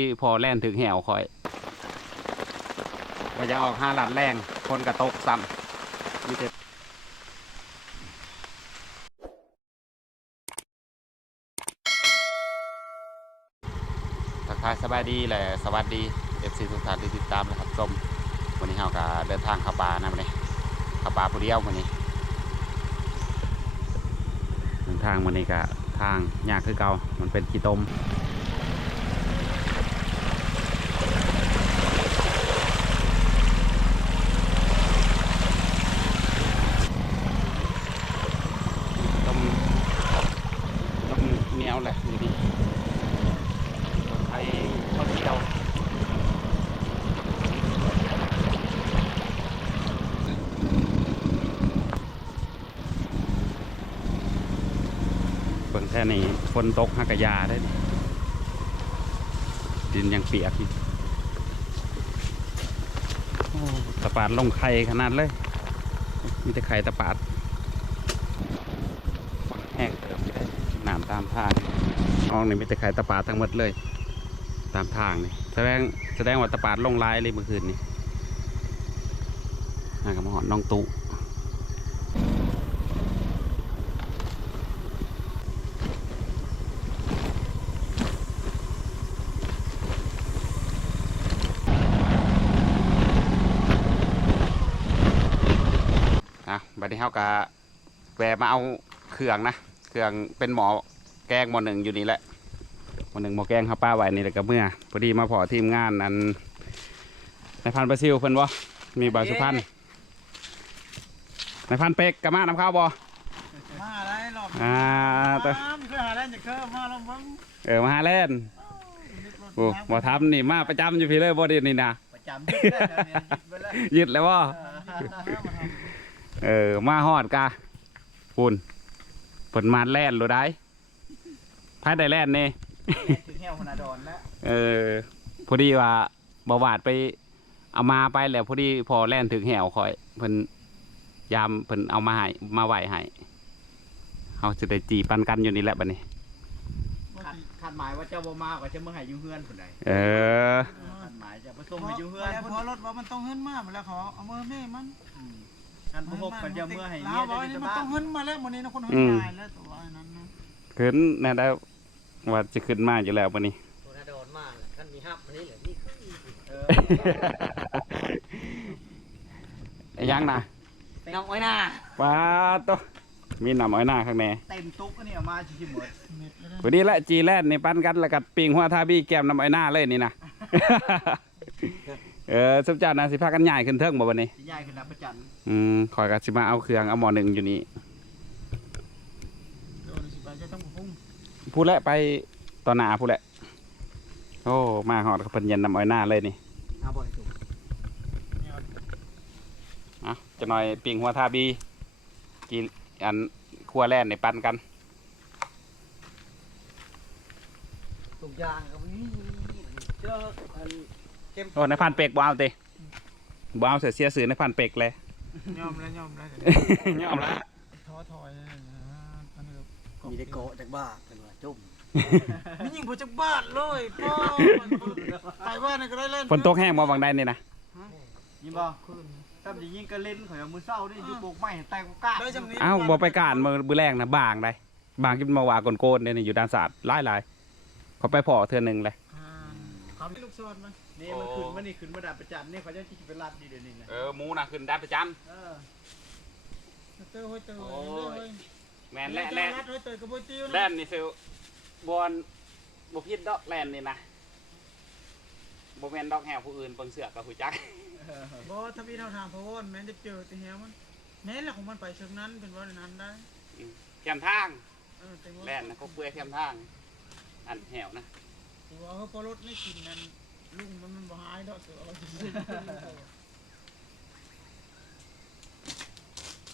ที่พอแล่นถึงแหวคอยว่าจะออกห้าหลัดแรง คนกระตกซ้ำมีแต่ทักทายสบายดีแหละสวัสดีเอฟซีทุกท่านที่ติดตามนะครับชมวันนี้เฮาก็เดินทางข้าป่านะวันนี้ข้าป่าผู้เดียววันนี้ทางวันนี้ก็ทางยากคือเก่ามันเป็นขี้ตม ต้องต้อง เหนียวแหละอยู่ดีไอ้คนเดียวเบิ่งแค่นี้ฝนตกหักกะยาได้ดิดินยังเปียกอยู่โอ้ตะปาดลงไข่ขนาดเลย มีแต่ไข่ตะปาด แห้งเติมได้น้ำตาม ทางน้องนี่มีแต่ไข่ตะปาทั้งหมดเลย ตามทางนี่แสดงแสดงว่าตะปาลงลายเลยเมื่อคืนนี้น่ากับมหอนน้องตุอะบัดนี้เฮากะแวะมาเอาเครื่องนะ เครื่องเป็นหมอ แกงหมอหนึ่งอยู่นี่แหละหมอหนึ่งหมอแกงเขาป้าไว้นี่แหละกับเมื่อพอดีมาพอทีมงานอันในพันประซิวเพิ่นบ่มีบาวสุพรรณในพันเป็กกะมาน้ำข้าวบ่มาได้รอบอ่าตัวน้ำเคยหาได้จากเคยมาแล้วมั้งเออมาหาเล่นโอ้บ่ทำนี่มาประจำอยู่พี่เลยบ่เดียวนี่นะประจำยึดได้แล้วเนี่ยยึดไปเลยยึดแล้วบ่เออเออมาฮอดกะคุณเพิ่นมาแล่นรู้ได้ พายได้แล่นนี่ถึงแห้วพนาดอนแล้วเออพอดีว่าบาวาดไปเอามาไปแล้วพอดีพอแล่นถึงแหวคอยเพิ่นยามเพิ่นเอามาให้มาไหวให้เขาจะได้จีปันกันอยู่นี่แหละบัดนี้ขัดขัดหมายว่าเจ้าบ่มาก็จะเมื่อให้อยุ่งเฮือนคนใดเออขัดหมายจะผสมให้อยุ่งเฮือนพอรถว่ามันต้องเฮินมาแล้วขอเอามือแม่มันขันพบกันจะเมื่อให้ลาเมียบอกจะนี่จะมันบ้าต้องเฮินมาแล้ววันนี้นะคนเฮินตายแล้วตัวนั้นนะ ขึ้นนะได้ ว่าจะขึ้นมาอยู่แล้วบัดนี้โนาโดนมากเลยท่านมีฮับอันนี้เหรอนี่คือเออไอ้ยังนะน้องอ้อยหน้าป้าดตัวมีหนำอ้อยหน้าข้างในเต็มตุ๊กอันนี้เอามาชิมหมดเม็ดเลยพอดีแหละจีแล่นนี่ปันกันแล้วกัดปิงหัวทาบี้แก้มน้ำอ้อยหน้าเลยนี่นะเออสุบจ้านะสิพากันใหญ่ขึ้นเทิงบ่วันนี้สิใหญ่ขึ้นนับประจันอืมคอยกับสิมาเอาเครื่องเอาหมอหนึ่งอยู่นี่ โดนสิไปจะต้องพุ่ง พูดแล้วไปตอนหนาพูดแล้วโอ้ มาหอดกับเพิ่นเย็นน้ำอ้อยหน้าเลยนี่เอาบ่อยถูกอะจะหน่อยปิงหัวทาบีกีอันครัวแล่นในปันกันถูกยางกับนี่เจ้าอันเข้มโอ้ในพันเป็กบ่เอาเตบ่เอาเสียเสียสื่อในพันเป็กเลย ยอมแล้วยอมแล้วยอมละท้อถอยอันนี้มีได้โกะจากบ้าเป็นว่า จุ่มนี่ยิงผมจากบ้านเลยพ่อไปบ้านก็ได้เล่นฝนตกแห้งบ่บางได้นี่นะยิงบ่ถ้าจะยิงกระเล่นข่อยเอามือเศร้านี่อยู่โบกไม้แตกกล้าได้จังนี้อ้าวบ่ไปการมือบือแรงนะบางได้บางกินมาว่าโกนๆเนี่ยนี่อยู่ด้านศาสตร์หลายหลายๆเขาไปพอเทื่อหนึงเลยครับลูกศรมันนี่มันขึ้นมานี่ขึ้นมาดับประจันนี่เขาจะที่เป็นรัดดีเดี๋ยวนี้นะเออหมูนะขึ้นด้านประจันเออเตอร์ห้อยเตอร์ แมนแล่นแล่นห้อยเตอร์กับโบติ้วแล่นนี่ซิวบอลบ่พิษดอกแล่นนี่นะบ่แม่นดอกแหวผู้อื่นเบิ่งเสือกกับผู้จักบอถ้าพี่เราถามพะวนแม่จะเจอแต่แหมันแม่แหละของมันไปเชิงนั้นเป็นว่านั้นได้แคมทางเออแต่ว่าแล่นนะเขาเปื่อยแคมทาง อันแหวนะตัวเขาพอรถไม่กินนั่นลุงมันมันบ่หายดอกตัวเอาสิ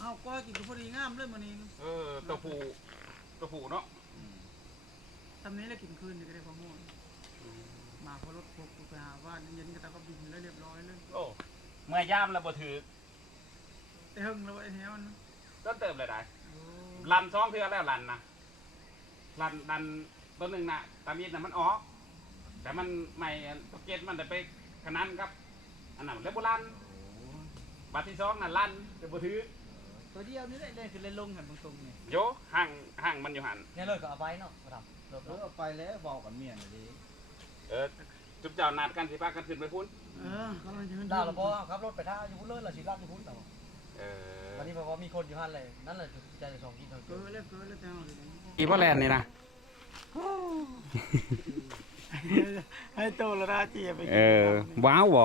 เอาก้อยกินก็พอดีงามเลยมื้อนี้เออตัวผู้ตัวผู้เนาะทำนี้แล้วกินคืนนี่ก็ได้ความม่วนมาพอรถพกกูไปหาว่าเย็นๆก็ตาก็บินแล้วเรียบร้อยเลยโอ้เมื่อยามแล้วบ่ถือแต่หึงแล้วไอ้แฮวนะต้นเติมเลยได้โอ้ลันสองเทื่อแล้วลันนะลันลันตัวหนึ่งน่ะตามีดน่ะมันออกแต่มันใหม่อันเกตมันแต่ไปขนาดครับอันนั้นแล้วโบราณบาทที่สองน่ะลั่นแต่บ่ถือ ตัวเดียวนี่แหละเลยคือเล่นลงหันตรงๆนี่โยห่างห่างมันอยู่หันเนี่ยเลยก็เอาไว้เนาะมาทำรถเออเอาไปแล้วบอกกันเมียน่ะดิเออจุบเจ้านัดกันสิพากันขึ้นไปพุ่นเออกำลังจะขึ้นดาวแล้วพอขับรถไปท่าอยู่พุ่นเลยเราสิลัดอยู่พุ่นเนาะเออวันนี้พอมีคนอยู่หันเลยนั่นแหละใจจะสองกินทางเกิดแล้วเกิดแล้วแต่เอาเลยอีบ่แลนนี่นะให้โตละราจีไปเออว้าวบ่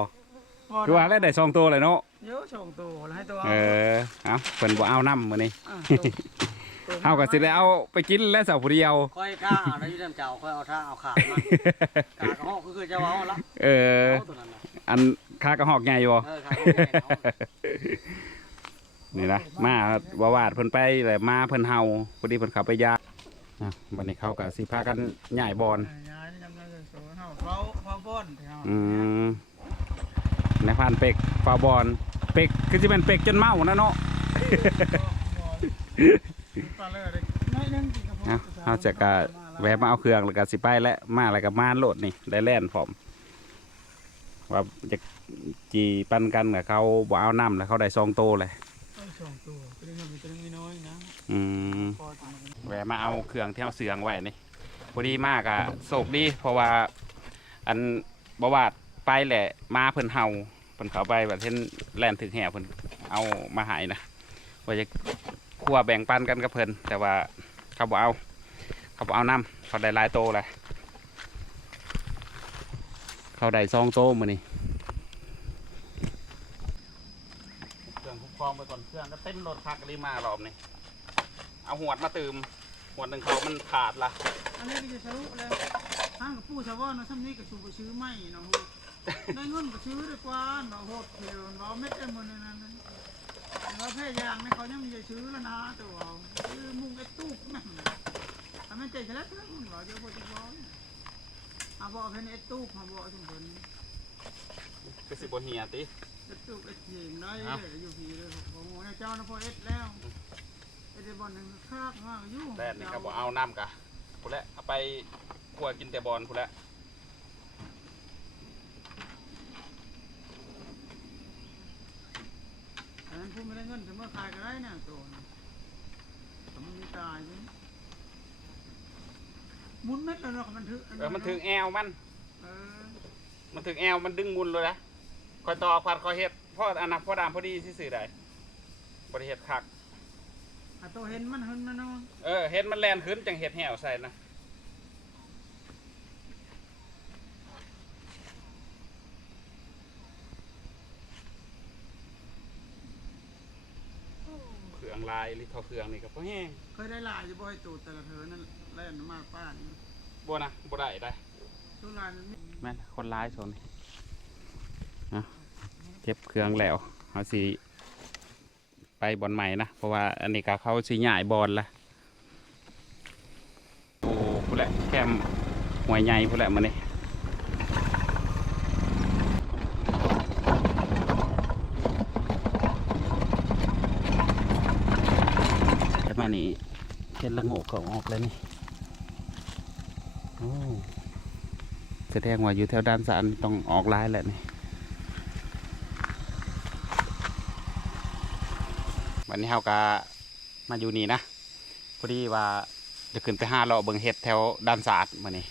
คือว่าแล้วได้สองตัวเลยเนาะเยอะสองตัวแล้วให้ตัวเออเอาเพิ่นบ่เอานำมื้อนี้อะเฮาก็สิได้เอาไปกินแล้วสาวผู้เดียว ค่อยกล้าเอาแล้วอยู่น้ำเจ้าค่อยเอาท่าเอาขามันกากระหอกก็คือจะว่าละเออ เอาตัวนั้นน่ะ อันคากระหอกใหญ่บ่เออขาเขาแก่เขานี่นะมาว่าวาดเพิ่นไปเลยมาเพิ่นเฮาพอดีเพิ่นเข้าไปยาอะบัดนี้เขาก็สิพากันย้ายบอลย้ายยังไงก็โซ่เฮาเขาเขาบ่อนเฮาอืม ในพานเป็กฟาบอลเป็กคือสิเป็นเป็กจนเมานะเนาะเอยนึงกินกับเอาเจะก็แวะมาเอาเครื่องแล้วก็สิไปแล้วมาแล้วก็มาโลดนี่ได้แล่นพร้อมว่าจะจีปันกันกับเขาบ่เอาน้ำแล้วเขาได้ซองโตเลยสองตัวตัวนึงมีตัวนึงมีน้อยนะอืมแวะมาเอาเครื่องที่เอาเสืองไว้นี่พอดีมากอะโศกดีเพราะว่าอันบวาดไปแหละมาเพิ่นเฮา เพิ่นเขาไปแบบเช่นแล่นถึงแห่เพิ่นเอามาใหายนะว่าจะคั่วแบ่งปันกันกับเพิ่นแต่ว่าเขาบ่เอาเขาบ่เอาน้ำเขาได้หลายโตเลยเขาได้ซองโตมือนี่เครื่องคุ้มครองไปก่อนเครื่องก็เต็มรถคักรีมารอบนี้เอาหวดมาตืมหวดหนึ่งเขามันขาดละอันนี้ก็จะสรุปแล้วห้างกับปู่ชาวบ้านนะท่านนี้ก็ชูไปซื้อไม่เนาะ ได้เงินก็ซื้อดีกว่าเนาะโหดเที่ยวเนาะเม็ดเอ็มมันนั่นเราแพ้ยางนี่เขายังมีจะซื้อแล้วนะตัวซื้อมุ้งไอ้ตู้นั่นทำให้ใจฉันแล้วเราเดี๋ยวพอจะร้อนอาบอกให้ไอ้ตู้มาบอกทุกคนคือสิบเฮียติไอ้ตู้ไอ้เทียงได้อยู่พีเลยผมโอ้ยเจ้านะพอเอ็ดแล้วไอ้เดบอลหนึ่งคากมากอยู่แรกนี่ก็บอกเอาน้ำกะพูดแล้วเอาไปคั่วกินแต่บอลพูดแล้ว นนั้นพูดไม่ได้เงินถึงเมื่อขายก็ได้เนี่ยตัวแต่มันมีตายใช่มุนเม็ดแล้วเนาะมันถึงเออมันถึงแอวมัน เออมันถึงแอวมันดึงมุนเลยนะคอยต่อควัดคอยเฮ็ดพ่ออันนั้นพ่อดามพอดีสิสื่อใดบริเฮ็ดคักอะตัวเห็นมันเห็นมันเนาะเออเฮ็ดมันแลนขึ้นจังเฮ็ดแหวใส่นะเครื่อง ลายหรือทอเครื่องนี่ก็พอแห้งเคยได้หลายจะบ่อยตูดแต่ละเธอนั่นแล่นมากป้านบ่นะบ่ได้ได้ทุกลายมันแม่นคนร้ายโซนนะเก็บเครื่องแล้วเขาสิไปบอลใหม่นะเพราะว่าอันนี้ก็เขาสิย้ายบอลละโอ้ผู้นแหละแคมหัวยใหญ่ผู้นแหละมันนี่แต่มานี่ เห็นละโงกก็ออกแล้วนี่แสดงว่าอยู่แถวด้านสารต้องออกลายแหละนี่วันนี้เฮาก็มาอยู่นี่นะพอดีว่าจะขึ้นไปห้าเลาะเบิงเห็ดแถวด้านสาดมานี่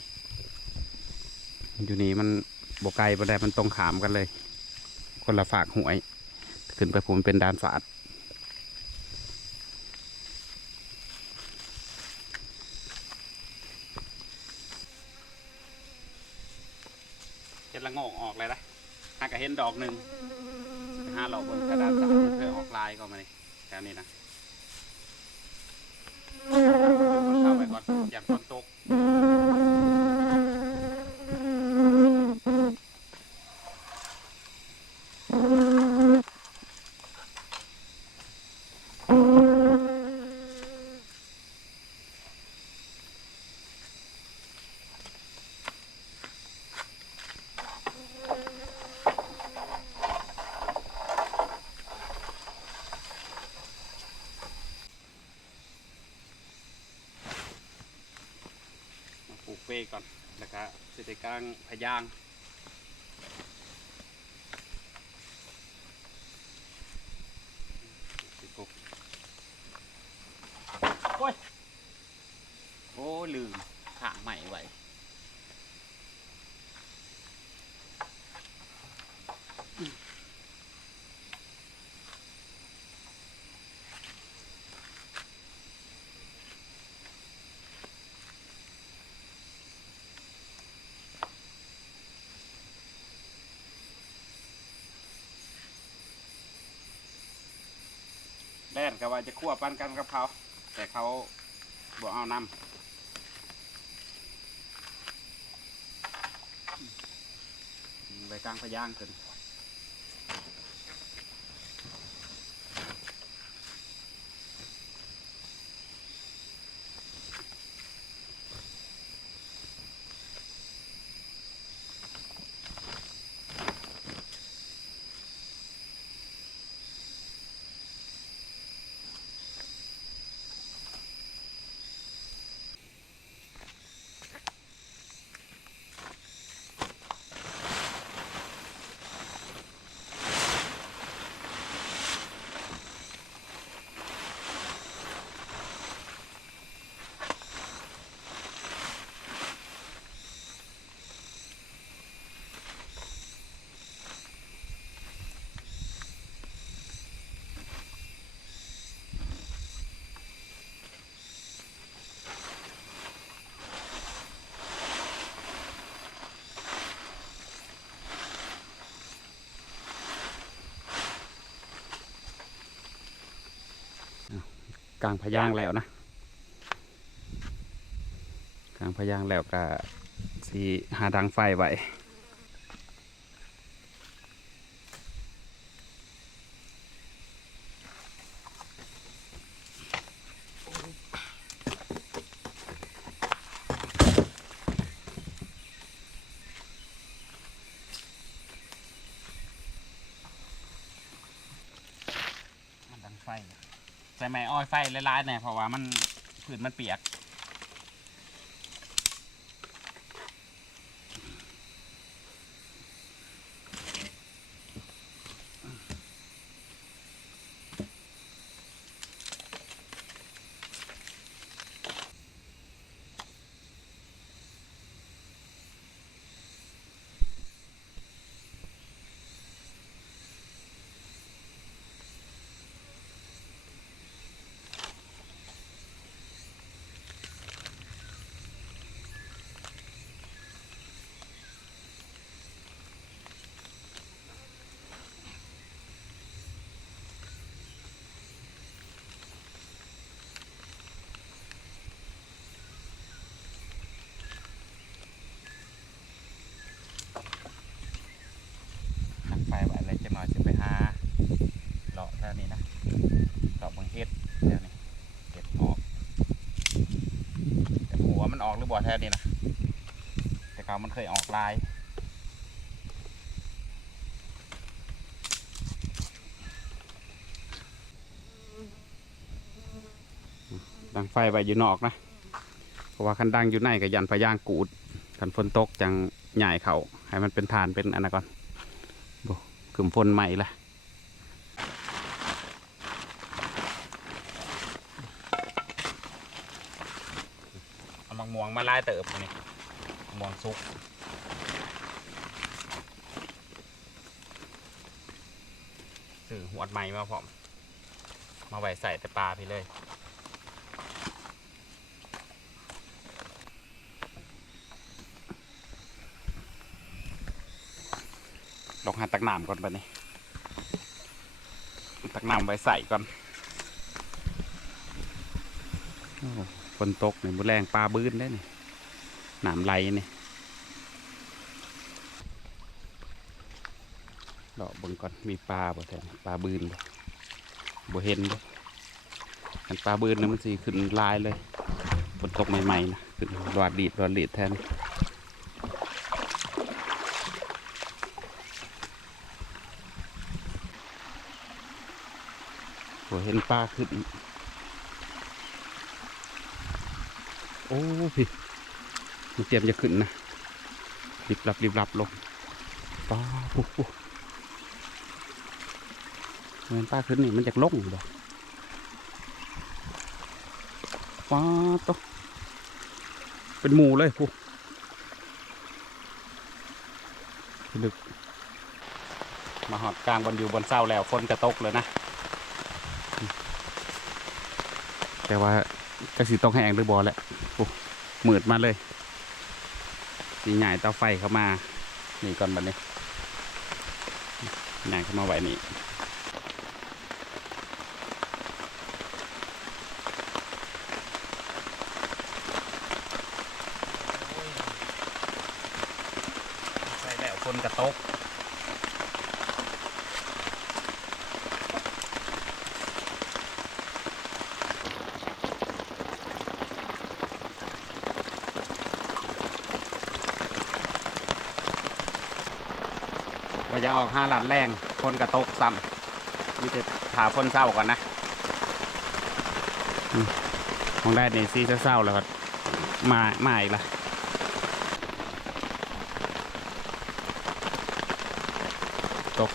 อยู่นี่มันบกไกลบ่ได้มันตรงขามกันเลย คนละฝากหวย ขึ้นไปผมเป็นด้านสาดเห็ดละโงกออกเลยนะหากะเห็นด อกหนึ่งห้าหลอกบนกระดานสามเพื่อออกลายก็มาเลยแถวนี้นะเข้าไปก่อนอย่ากฝนตก ก่อนแล้วก็สิได้กลางพะยางสิกุกโอ้ย โอ้ ลืมขางใหม่ไว้ แล่ นก็ว่าจะคั่วปั้นกันกับเขา แต่เขาบอกเอานำไปกลางพย่างกันก ลางพย่างแล้วนะกลางพย่างแล้วก็สีหาดังไฟไว้ดังไฟ ใส่ไม้อ้อยไฟหลายๆเนี่ยเพราะว่ามันผืนมันเปียก ตั้งไฟไว้เลยจะมาจะไปหาเลาะแถวนี้นะเลาะเบางเฮ็ดแถวนี้เฮ็ดออกแต่ หัวมันออกหรือบ่แถวนี้นะแต่เขามันเคยออกลายดังไฟไว้อยู่นอกนะ เพราะว่าคันดังอยู่ในกับยันพย่างกูดคันฝนตกจังใหญ่เขาให้มันเป็นฐานเป็นอันนั้นก่อนโบกึ่มฝนใหม่ละเอามังม่วงมาไล่ เติบนี่มะม่วงสุกสื่อหัวดใหม่มาพร้อมมาไว้ใส่แต่ปลาพี่เลยลองหาตักน้ำก่อนไปนี่ตักน้ำไว้ใส่ก่อนฝนตกนี่บุแรงปลาบื้นได้นี่ น้ำไหลนี่เลาะเบนก่อนมีปลาบ่แทนปลาบืนบ่บ่เห็นเลยมันปลาบืนนะมันสีขึ้นลายเลยฝนตกใหม่ๆนะขึ้นรอดดีดรอดดีดแทนโหเห็นปลาขึ้น โอ้พี่ มันเตรียมจะขึ้นนะริบรับริบรับลงป้าปุ๊บปุ๊บเงินป้าขึ้นนี่มันจากลงบ่ป้าตกเป็นหมูเลยปุ๊บลึกมาหอดกลางบนอยู่บนเศร้าแล้วฝนกระตกเลยนะ แต่ว่าก็สิต้องแห้งหรือบอแหละโอ้มืดมาเลย สีใหญ่เตาไฟเข้ามา นี่ก่อนบัดนี้ใหญ่เข้ามาไว้นี่ใส่แล้วคนกระตก ออกห้าหลัดแรงคนกระตกซ้ำนี่จะถาคนเศร้าก่อนนะอืมองได้ในซีเศร้าแล้วก็มามาอีกละตก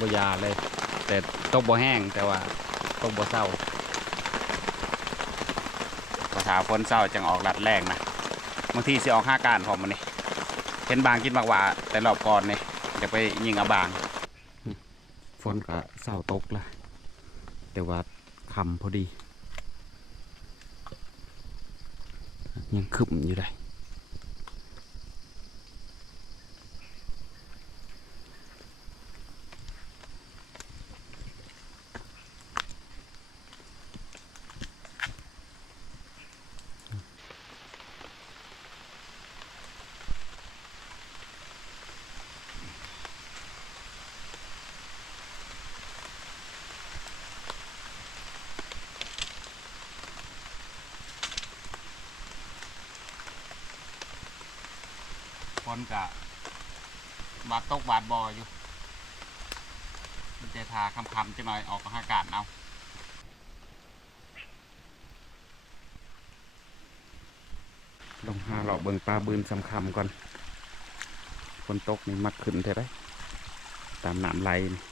บยาเลย แต่ตกบ่แห้งแต่ว่าตกบ่เศร้าภาษาคนเศร้าจังออกหลัดแรงนะบางทีสิออกห้าการพอมันนี่เห็นบางกินบางว่าแต่รอบก่อนนี่ จะไปยิงอาบาง ฝนก็เศร้าตกละแต่ว่าคำพอดี ยังคึมอยู่เลย คนกะบาดตกบาดบออยู่มันจะทาคำคำจะหน่อยออกอากาศเอาลงหาเราเบิงปลาบืนสำคำก่อนฝนตกนี่มักขึ้นเท่าไรตามน้ำไหลนี่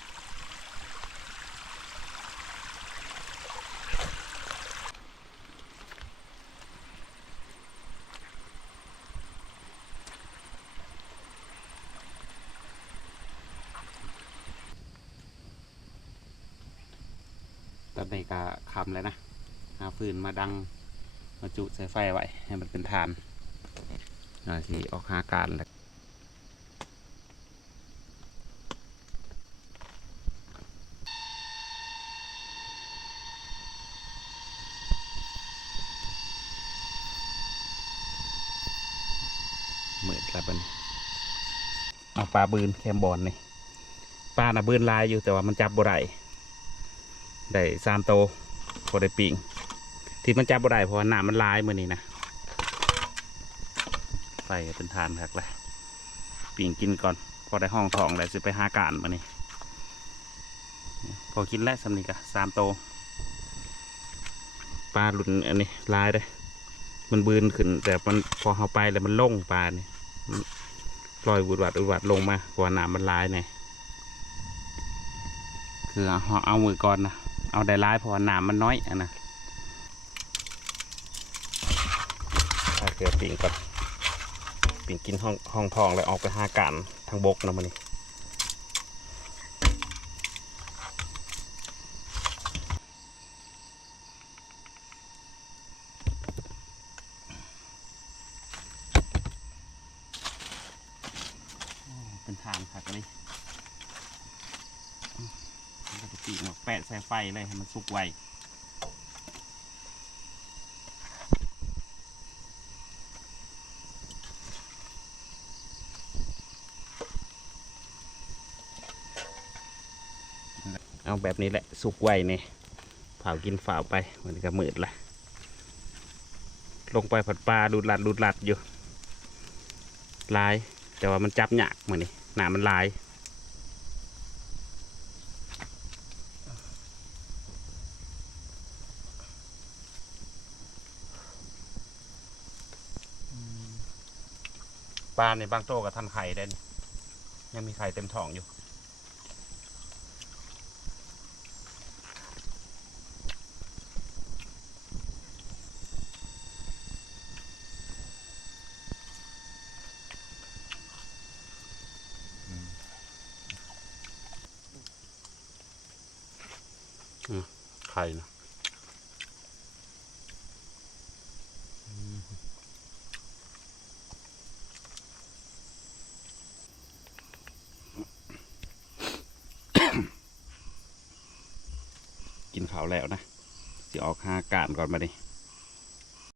ตอนนี้ก็คำเลยนะ หาฟืน มาดังมาจุใส่ไฟไว้ให้มันเป็นฐานอาทีออกหาการแล้วเหมือนแล้วบันเอาปลาบืนแคมบอลนี่ปลาน่ะบืนลายอยู่แต่ว่ามันจับบ่ได้ได้สามโตพอได้ปิง ที่มันจับบ่ได้เพราะว่าน้ำมันลายมือนี้นะไฟเป็นทานครับเลยปิ่งกินก่อน พอได้ห้องทองแล้วจะไปหาการมานี่พอกินแล้วสำนีกะสามโตปลาหลุนอันนี้ลายได้มันบืนขึ้น แต่มันพอเขาไปแล้วมันล่งปลานี่มันลอยอุดวัดอุดวัดลงมาเพราะว่าน้ำมันลายเนี่ยคือเอาเอามือก่อนนะเอาได้ลายพราะว่าน้ำมันน้อยอะนะ ถ้าเกิดปิ่งก่อนปิ่งกินห้องห้องทองแล้วออกไปหาการทางบกนะมันนี่เป็นทานค่ะกันเลยก็จะปีกมาแปะใส่ไฟเลยให้มันสุกไว เอาแบบนี้แหละ สุกไวเนี่ยเผากินฝ่าไปมันก็มืดละลงไปผัดปลาดูดลัดดูดลัดอยู่ลาย แต่ว่ามันจับหยากเหมือนนี่หนามันลายปลาในบางโตกับท่านไข่ได้นี่ยังมีไข่เต็มท้องอยู่ ไข่นะกินข้าวแล้วนะสิออกหาการก่อนมาดิ